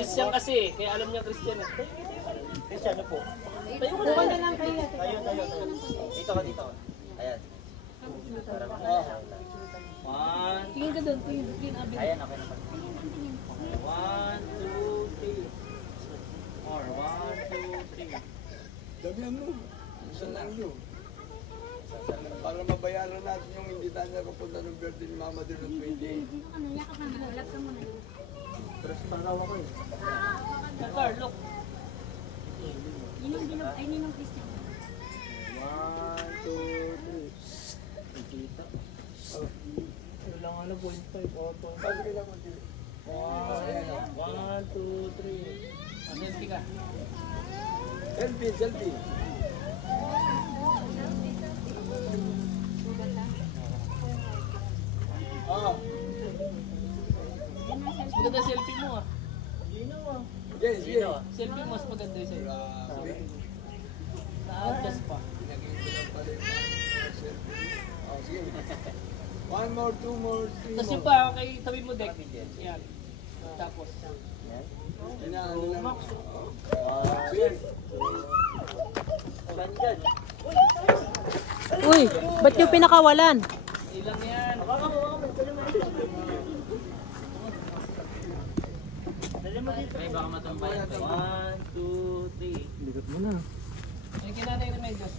Christian kasi, kaya alam niya Christian eh. Christian na po. Tayo ko na lang kayo. Tayo. Dito ka. Ayan. One. Tingin ka doon, tingin abi. Ayan, okay naman. 1, 2, 3. More. 1, 2, 3. Damihan mo. Isa lang yun. Para mabayaran natin yung hindi tayo nakapunta ng birthday ni Mama din ng 28. Tres pa raw ako eh. Carlo. Ninong Christian. 1, 2, 3. Nakita. Wala nga na 0.5 auto. Sabi ka naman din. 1, 2, 3. Selfie ka. Selfie. Mas maganda selfie mo ah. Yes. Selfie mo, mas maganda yung selfie. Grabe. Na-adjust pa. Pinag-iintinan pala yung selfie. Sige. 1 more, 2 more, 3 Tapos yung more. pa, kay tabi mo deck. Yan. Tapos. Inaano lang. Uy, ba't yung pinakawalan? Ilang yan. Ay, baka matambayan ka. 1, 2, 3. Ligot mo na. Ay, kinanay na may gas.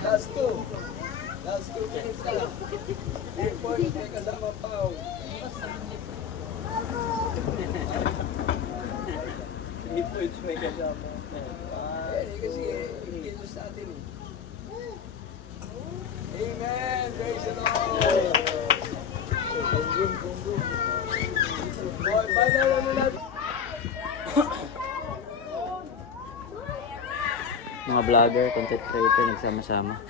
Last two. Last 2 minutes na lang. 3 points, may kasama pa. 3 points may kasama. Kasi hindi sa atin eh. Amen! Praise the Lord! Boy, final ano natin? Mga vlogger, content creator, nagsama-sama.